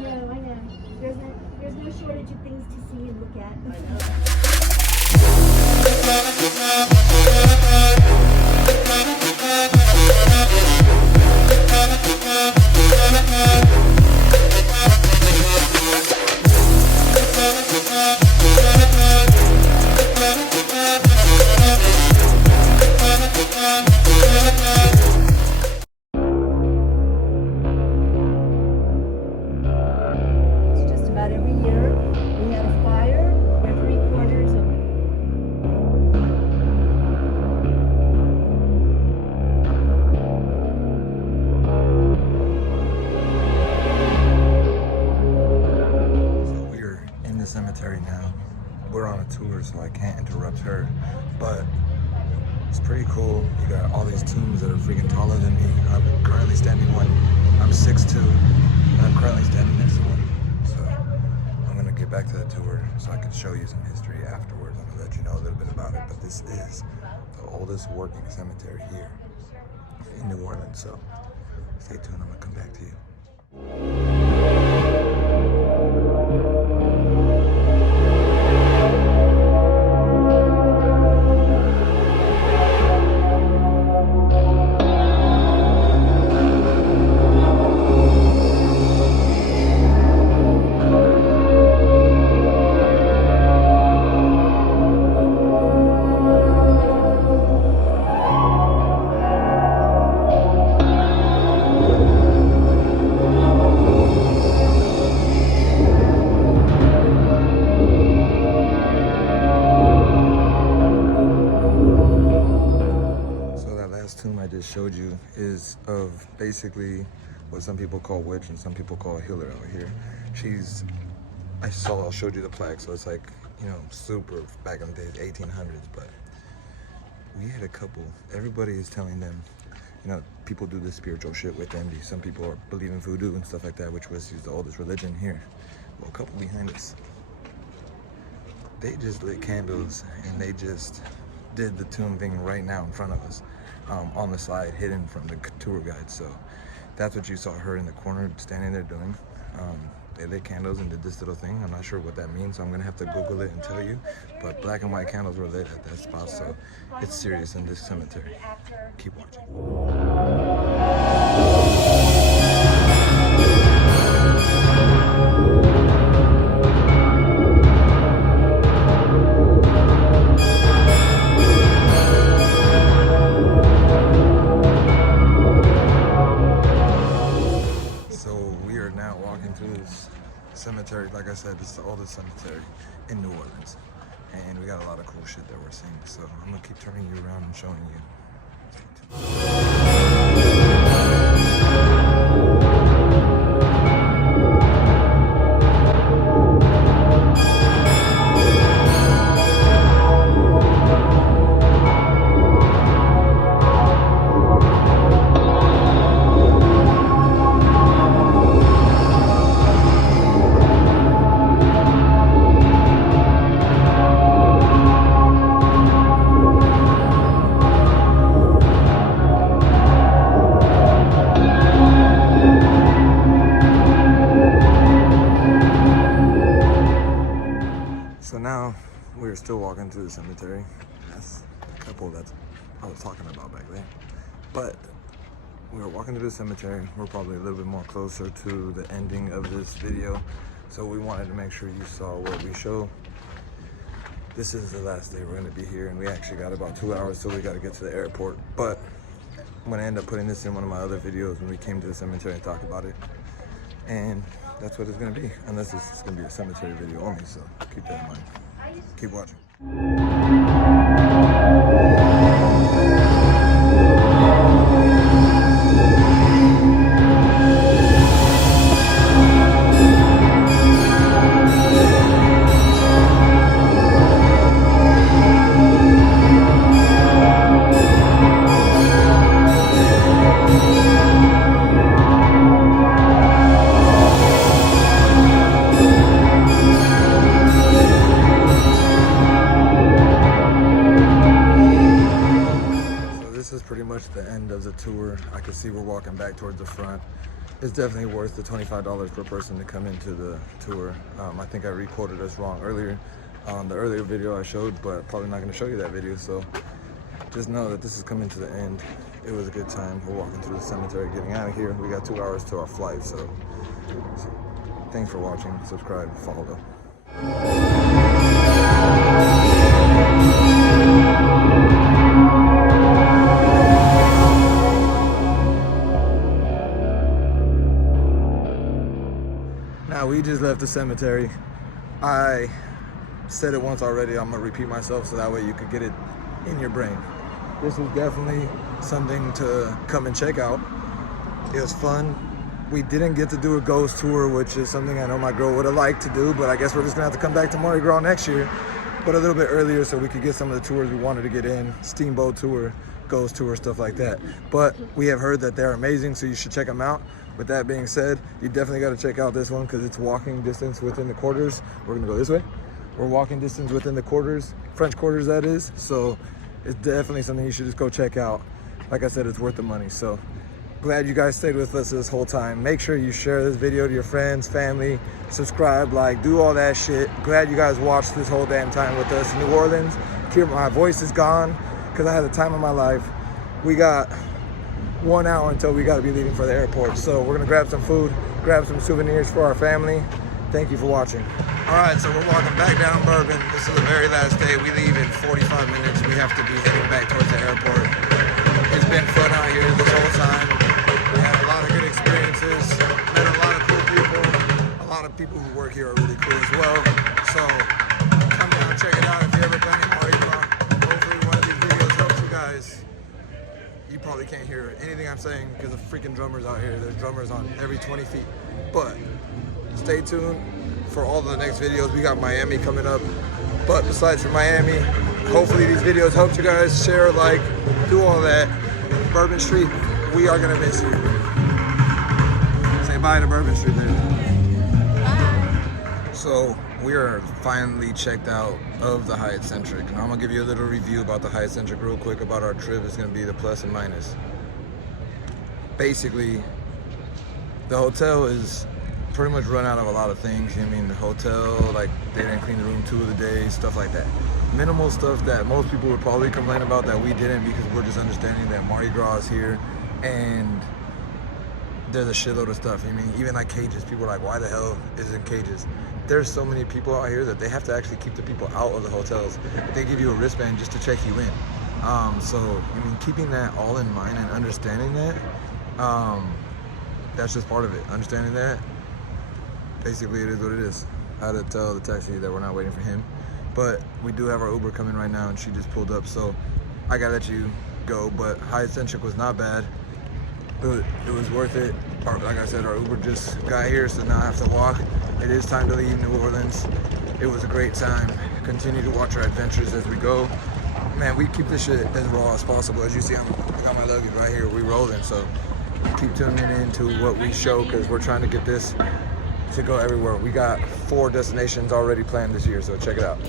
know. There's no shortage of things to see and look at. Just about every year we had a fire where 3/4 of cemetery now. We're on a tour, so I can't interrupt her, but it's pretty cool. You got all these tombs that are freaking taller than me. I'm currently standing one. I'm 6'2", and I'm currently standing next to one. So I'm gonna get back to the tour so I can show you some history afterwards. I'm gonna let you know a little bit about it, but this is the oldest working cemetery here in New Orleans. So stay tuned, I'm gonna come back to you. Showed you is of basically what some people call witch and some people call healer out here. I showed you the plaque, so it's like, you know, super back in the days, 1800s, but we had a couple. Everybody is telling them, you know, people do this spiritual shit with them. Some people believe in voodoo and stuff like that, which was the oldest religion here. Well, a couple behind us, they just lit candles and they just did the tomb thing right now in front of us. On the side, hidden from the tour guide. So that's what you saw her in the corner standing there doing. They lit candles and did this little thing. I'm not sure what that means, so I'm gonna have to Google it and tell you. But black and white candles were lit at that spot, so it's serious in this cemetery. Keep watching. Cemetery, like I said, this is the oldest cemetery in New Orleans, and we got a lot of cool shit that we're seeing, so I'm gonna keep turning you around and showing you. Now we're still walking through the cemetery. That's the couple that I was talking about back there. But we're walking through the cemetery. We're probably a little bit more closer to the ending of this video. So we wanted to make sure you saw what we show. This is the last day we're gonna be here, and we actually got about 2 hours till we gotta get to the airport. But I'm gonna end up putting this in one of my other videos when we came to the cemetery and talk about it. And that's what it's gonna be, unless it's gonna be a cemetery video only, so keep that in mind. Keep watching. Pretty much the end of the tour. I can see we're walking back towards the front. it's definitely worth the $25 per person to come into the tour. I think I recorded us wrong earlier on the earlier video I showed, but probably not going to show you that video. So just know that this is coming to the end. It was a good time. We're walking through the cemetery, getting out of here. We got 2 hours to our flight, so thanks for watching. Subscribe, follow. Now we just left the cemetery. I said it once already, I'm gonna repeat myself so that way you could get it in your brain. This is definitely something to come and check out. It was fun. We didn't get to do a ghost tour, which is something I know my girl would have liked to do, but I guess we're just gonna have to come back to Mardi Gras next year, but a little bit earlier so we could get some of the tours we wanted to get in, steamboat tour, ghost tour, stuff like that. But we have heard that they're amazing, so you should check them out. With that being said, you definitely got to check out this one because it's walking distance within the quarters. We're gonna go this way. We're walking distance within the quarters, French quarters that is. So it's definitely something you should just go check out. Like I said, it's worth the money. So glad you guys stayed with us this whole time. Make sure you share this video to your friends, family, subscribe, like, do all that shit. Glad you guys watched this whole damn time with us in New Orleans. My voice is gone because I had the time of my life. We got 1 hour until we got to be leaving for the airport. So we're gonna grab some food, grab some souvenirs for our family. Thank you for watching. All right, so we're walking back down Bourbon. This is the very last day. We leave in 45 minutes. We have to be heading back towards the airport. It's been fun out here this whole time. We had a lot of good experiences, met a lot of cool people. A lot of people who work here are really cool as well. So come down, check it out if you ever done any Mardi Gras. Hopefully one of these videos helps you guys. You probably can't hear anything I'm saying because of freaking drummers out here. There's drummers on every 20 feet. But stay tuned for all the next videos. We got Miami coming up. But besides from Miami, hopefully these videos helped you guys. Share, like, do all that. Bourbon Street, we are gonna miss you. Say bye to Bourbon Street, baby. Bye. So we are finally checked out of the Hyatt Centric, and I'm gonna give you a little review about the Hyatt Centric real quick about our trip. It's gonna be the plus and minus. Basically, the hotel is pretty much run out of a lot of things. I mean, the hotel, like, they didn't clean the room 2 of the days, stuff like that. Minimal stuff that most people would probably complain about that we didn't, because we're just understanding that Mardi Gras is here and there's a shitload of stuff. I mean, even like cages, people are like, why the hell isn't cages? There's so many people out here that they have to actually keep the people out of the hotels. They give you a wristband just to check you in. So, I mean, keeping that all in mind and understanding that, that's just part of it. Understanding that, basically it is what it is. I had to tell the taxi that we're not waiting for him. But we do have our Uber coming right now and she just pulled up, so I gotta let you go. But Hyatt Centric was not bad. It was worth it. Like I said, our Uber just got here, so now I have to walk. It is time to leave New Orleans. It was a great time. Continue to watch our adventures as we go. Man, we keep this shit as raw as possible. As you see, I got my luggage right here. We rolling, so keep tuning into what we show because we're trying to get this to go everywhere. We got 4 destinations already planned this year, so check it out.